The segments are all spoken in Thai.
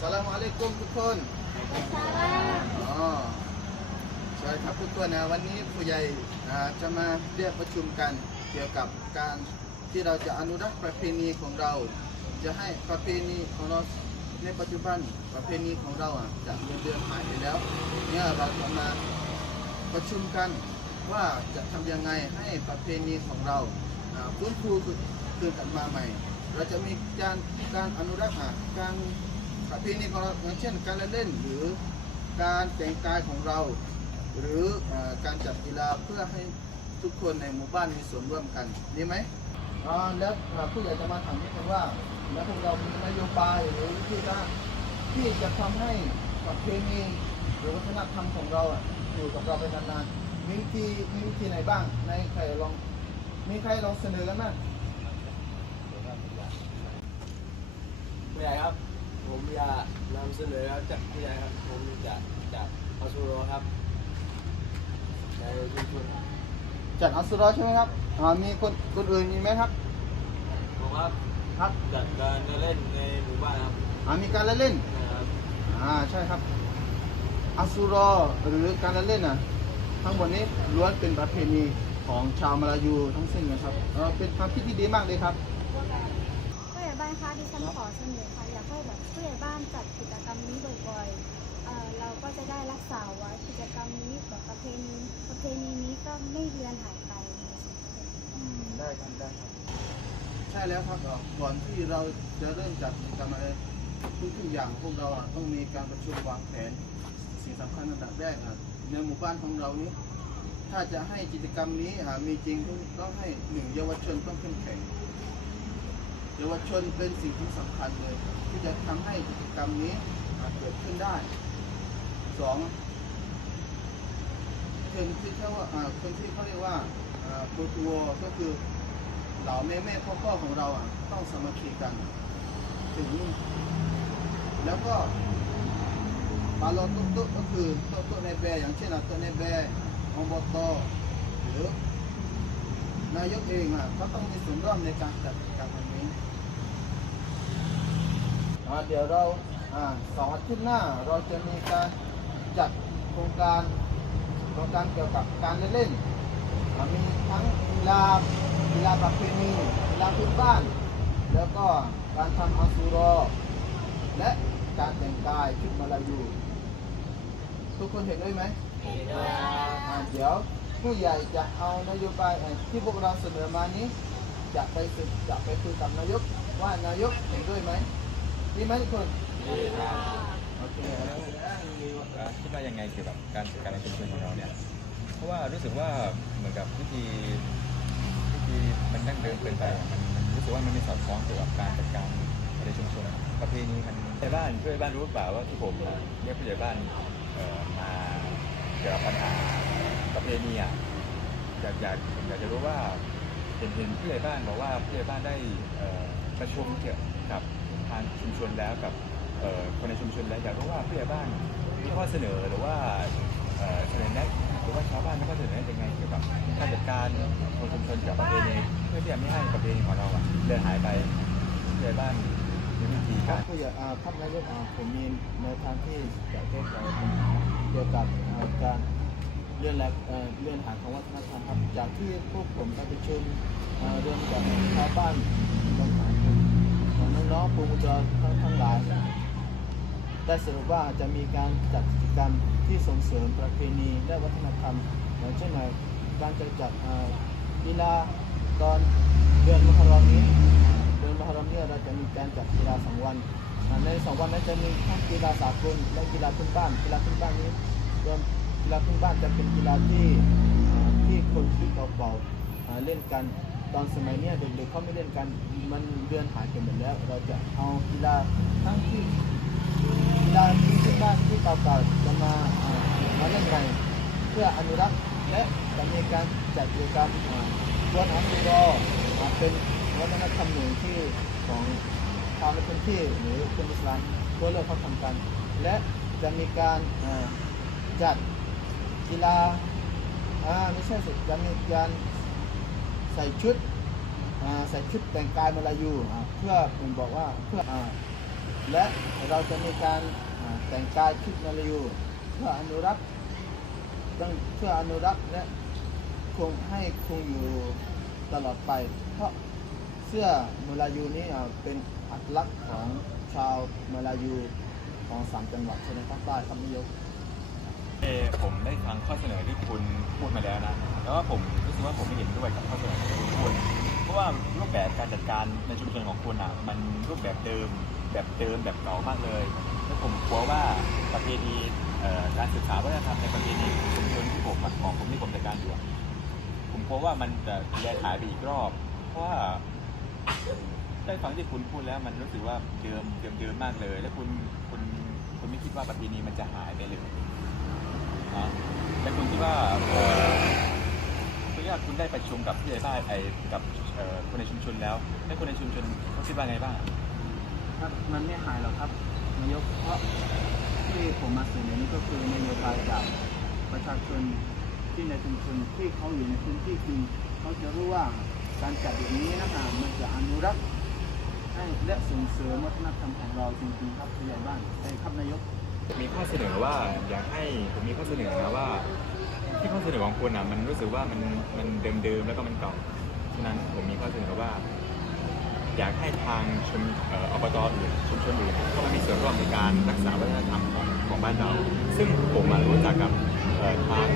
สลามอะลัยกุมทุกคนอ๋อสวัสดีครับทุกคนนะวันนี้ผู้ใหญ่อ่าจะมาเรียกประชุมกันเกี่ยวกับการที่เราจะอนุรักษ์ประเพณีของเรา จะให้ประเพณีของเราในปัจจุบันประเพณีของเราอะจะเลือนเลือนหายไปแล้ว เนี่ยเราจะมาประชุมกันว่าจะทำยังไงให้ประเพณีของเราอ่าฟื้นฟูคืนกลับมาใหม่ เราจะมีการการอนุรักษ์อะการ ประเพณีของเราอย่างเช่นการเล่นหรือการแต่งกายของเรา หรืออการจัดกีฬาเพื่อให้ทุกคนในหมู่บ้านมีส่วนร่วมกันดีไหมอ่าแล้วผู้ใหญ่จะมาถามนิดนึงว่า แล้วพวกเรามีนโยบายหรือวิธีการที่จะทำให้ประเพณีหรือวัฒนธรรมของเราอะอยู่กับเราไปนานๆมีวิธีมีวิธีไหนบ้างในใครลองมีใครลองเสนอกันบ้างผู้ใหญ่ครับ ผมอยากนำเสนอครับจากผู้ใหญ่ครับ ผมจากจากอัสซูโรครับในชุมชนครับจัดอัสรอใช่ไหมครับอ่ามีคนคนอื่นมีไหมครับ ผมครับครับจัดการเล่นในหมู่บ้านครับอ่ามีการละเล่น นะครับอ่าใช่ครับอัสรอหรือการละเล่นอะ ทั้งหมดนี้ล้วนเป็นประเพณีของชาวมาลายูทั้งสิ้นนะครับเออเป็นความคิดที่ดีมากเลยครับผู้ใหญ่ บ้านคะดิฉันขอเสนอค่ะอยากให้แบบผู้ใหญ่บ้านจัดกิจกรรมนี้บ่อยๆเอ่อเราก็จะได้รักษาไว้กิจกรรมนี้แบบประเพณีประเพณีนี้ก็ไม่เลือนหายไปได้ครับได้ครับใช่แล้วครับเอ่อก่อนที่เราจะเริ่มจัดกิจกรรมอะไรทุกๆอย่างพวกเราต้องมีการประชุมวางแผน สิ่งสำคัญอันดับแรกอะในหมู่บ้านของเรานี้ ถ้าจะให้กิจกรรมนี้มีจริงต้องให้หนึ่งเยาวชนต้องเข้มแข็ง เยาวชนเป็นสิ่งที่สำคัญเลย ที่จะทำให้กิจกรรมนี้เกิดขึ้นได้สองคนที่เขาว่าอ่าคนที่เขาเรียกว่าโปรตัวก็คือเหล่าแม่แม่พ่อพ่อของเราอะต้องสมัคคีกัน ถึง แล้วก็ปาลตุ๊กตุ๊กก็คือต๊ะโต๊ะในแบร์อย่างเช่นต๊ะในแบร์องบตหรือนายกเองอะก็ต้องมีส่วนร่วมในการจัดกิจกร เดี๋ยวเราสองอาทิตย์หน้าเราจะมีการจัดโครงการโครงการเกี่ยวกับการเล่นๆมีทั้งกีฬากีฬาประเพณีกีฬาพื้นบ้าน แล้วก็การทำอาซูรอ และการแต่งกายชุดมาลายูทุกคนเห็นด้วยไหมอ่าเดี๋ยวผู้ใหญ่จะเอานโยบายที่พวกเราเสนอมานี้ จะไปคุยจะไปคุยกับนายกว่านายกเห็นด้วยไหม ดีไหมทุกคนโอเคอ่าคิดว่ายังไงเกี่ยวกับการจัดการในชุมชนของเราเนี่ยเพราะว่ารู้สึกว่าเหมือนกับวิธีวิธีมันดั้งเดิมเกินไปมันรู้สึกว่ามันไม่สอดคล้องเกี่ยวกับการจัดการในชุมชนประเพณีมันผู้ในบ้านผู้ใหญ่บ้านรู้เปล่าว่าที่ผมเรียกผู้ใหญ่บ้านมาเกี่ยวกับปัญหาประเพณีอะอยากอยากอยากจะรู้ว่าเห็นเห็นผู้ใหญ่บ้านบอกว่าผู้ใหญ่บ้านได้ประชุมเกี่ยวกับ ทางชุมชนแล้วกับคนในชุมชนแล้วอยากรู้ว่าผู้ใหญ่บ้านมีข้อเสนอหรือว่าเสนอแนะหรือว่าชาวบ้านมีข้อเสนอแนะยังไงเกี่ยวกับการจัดการคนชุมชนกับประเพณีเพื่อที่จะไม่ให้ประเพณีของเราอะเลือนหายไปผู้ใหญ่บ้านมีวิธีการผู้ใหญ่อ่าครับนายกผมมีในวทางที่จะแก้ไขเกี่ยวกับการเลื่อนแลกเอ่อเลื่อนหาของวัฒนธรรมครับจากที่พวกผมไปประชุมเรื่องกับชาวบ้าน น้องๆปูมุจรทั้งทั้งหลาย ได้สรุปว่าจะมีการจัดกิจกรรมที่ส่งเสริมประเพณีและวัฒนธรรมอย่างเช่นในการจะจัดกีฬาตอนเดือนมกราคมนี้เดือนมกราคมนี้เราจะมีการจัดกีฬาสองวันในสองวันนั้นจะมีทั้งกีฬาสากลและกีฬาพื้นบ้านกีฬาพื้นบ้านนี้เดิมกีฬาพื้นบ้านจะเป็นกีฬาที่ที่คนที่เก่าๆอ่าเล่นกัน ตอนสมัยเนี้ยเด็กๆเขาไม่เล่นกันมันเดือนหายไปหมดแล้ว เราจะเอากีฬาทั้งที่กีฬาที่พื้นบ้านที่เก่าๆจะมามาเล่นใหม่เพื่ออนุรักษ์และจะมีการจัดกิจกรรมอ่าวันอันดูรอเป็นวัฒนธรรมหนึ่งที่ของชาวในพื้นที่หรือคนอิสลามทั่วโลกเขาทำกัน และจะมีการจัดกีฬาอ่าไม่ใช่สิจะมีการ ใส่ชุดใส่ชุดแต่งกายมาลายูเพื่อผมบอกว่าเพื่อและเราจะมีการแต่งกายชุดมาลายูเพื่ออนุรักษ์เพื่ออนุรักษ์และคงให้คงอยู่ตลอดไป เพราะเสื้อมาลายูนี้เป็นอัตลักษณ์ของชาวมาลายูของสามจังหวัดชายแดนภาคใต้ครับนายก เอผมได้ฟังข้อเสนอที่คุณพูดมาแล้วนะแต่ว่าผมรู้สึกว่าผมไม่เห็นด้วยกับข้อเสนอที่คุณพูดเพราะว่ารูปแบบการจัดการในชุมชนของคุณอะมันรูปแบบเดิม แบบเดิมแบบเก่ามากเลยแล้วผมกลัวว่าประเพณีการศึกษาวัฒนธรรมในประเพณีชุมชนที่ผมของผมที่ผมจัดการอยู่ผมกลัวว่ามันจะแยกหายไปอีกรอบ เพราะว่าได้ฟังที่คุณพูดแล้วมันรู้สึกว่าเดิมเดิมเดิมมากเลย แล้วคุณคุณคุณไม่คิดว่าประเพณีมันจะหายไปเลย นะแล้วคุณคิดว่าเอ่อคุณว่าคุณได้ประชุมกับผู้ใหญ่บ้านไอ้กับเอ่อคนในชุมชนแล้วแล้วคนในชุมชนเขาคิดว่าไงบ้างครับมันไม่หายหรอกครับนายกเพราะที่ผมมาเสนอนี้ก็คือนโยบายจากประชาชนที่ในชุมชนที่เขาอยู่ในพื้นที่จริงเขาจะรู้ว่าการจัดแบบนี้นะฮะมันจะอนุรักษ์ให้และส่งเสริมวัฒนธรรมของเราจริงๆครับผู้ใหญ่บ้านใช่ครับนายก มีข้อเสนอว่าอยากให้ผมมีข้อเสนอนะว่า ที่ข้อเสนอของคุณอะมันรู้สึกว่ามันมันเดิมๆแล้วก็มันเก่าฉะนั้นผมมีข้อเสนอว่า อยากให้ทางชุมอออบตอื่นชุมชนอื่นเข้ามามีส่วนร่วมในการรักษาวัฒนธรรมของของบ้านเรา ซึ่งผมมารู้จักกับทาง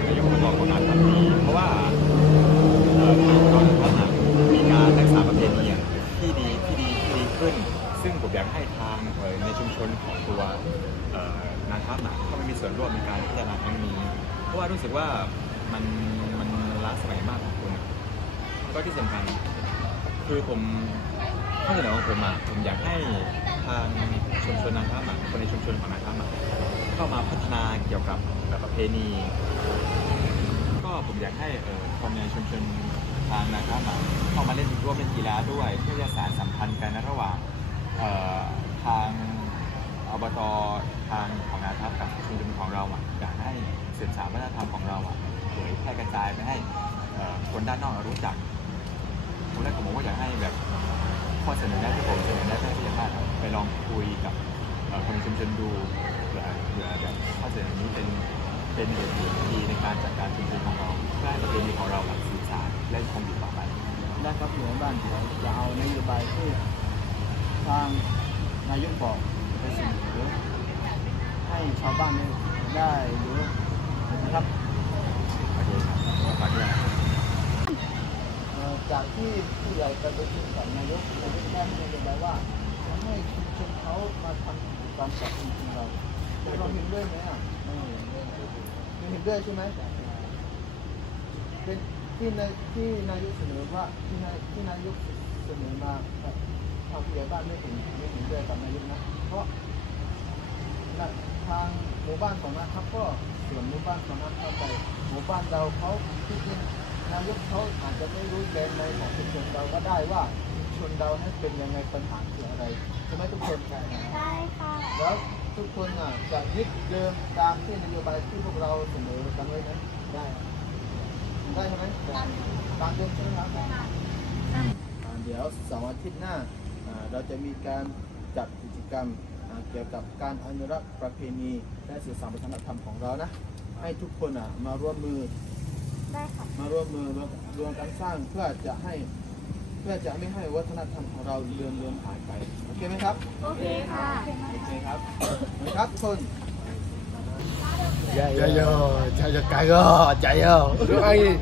ล้าสมัยมากของคุณอะก็ที่สำคัญคือผมข้อเสนอของผมอะผมอยากให้ทางชุมชนนาทัพอะคนในชุมชนของนาทัพอะเข้ามาพัฒนาเกี่ยวกับแบบประเพณี ก็ผมอยากให้คนในชุมชนทางนาทัพอะเข้ามาเล่นร่วมเล่นกีฬาด้วยเพื่อจะสานสัมพันธ์กันนะระหว่างทางอบตทางของนาทัพกับชุมชนของเราอะอยากให้สืบสานวัฒนธรรมของเราอะเผยแพร่กระจายไปให้ คนด้านนอกรู้จักตอนแรกผมก็อยากให้แบบข้อเสนอแนะที่ผมเสนอแนะให้ผู้ใหญ่บ้านไปลองคุยกับคนชุมชนดูเผื่อเผื่อแบบข้อเสนอนี้เป็นเป็นเหตุผลที่ดีในการจัดการชุมชนของเราเพื่อให้ประเพณีของเราแบบสื่อสารและคงอยู่ต่อไปและครับผู้ใหญ่บ้านเดี๋ยวจะเอานโยบายที่ทางนายกบอกไปเสนอให้ชาวบ้านได้รู้นะครับ โอเคครับขอ ฝากด้วยจากที่ผู้ใหญ่ไปประชุมกับนายกนายกแจ้งนโยบายว่าจะให้ชุมชนเขามาทำกิจกรรมกับชุมชนเราเราเห็นด้วยไหมอะไม่เห็นด้วยใช่ไหมเป็นที่นายที่นายกเสนอว่าที่นายที่นายกเสนอมาทางผู้ใหญ่บ้านไม่เห็นไม่เห็นด้วยกับนายกนะเพราะทาง หมู่บ้านของนะครับก็ส่วนหมู่บ้านของนั้นเข้าไปหมู่บ้านเราเขาที่จริงนายกเขาอาจจะไม่รู้แกนในของชุมชนเราก็ได้ว่าชุมชนเรานั้นเป็นยังไงปัญหาคืออะไรใช่ไหมทุกคนได้ค่ะแล้วทุกคนอะจะยึดเดิมตามที่นโยบายที่พวกเราเสนอกันไว้ไหมได้ได้ใช่ไหมตามเดิมใช่ไหมครับอ่เดี๋ยวเสาร์อาทิตย์หน้าเราจะมีการจัดกิจกรรม เกี่ยวกับการอนุรักษ์ประเพณี และสื่อสารวัฒนธรรมของเรานะ ให้ทุกคนอะมาร่วมมือได้ค่ะมาร่วมมือรวมรวมกันสร้างเพื่อจะให้เพื่อจะไม่ให้วัฒนธรรมของเราเลือนเลือนหายไปโอเคไหมครับโอเคค่ะโอเคครับนะครับทุกคน Jayo, jayo kagak, jayo. Doain.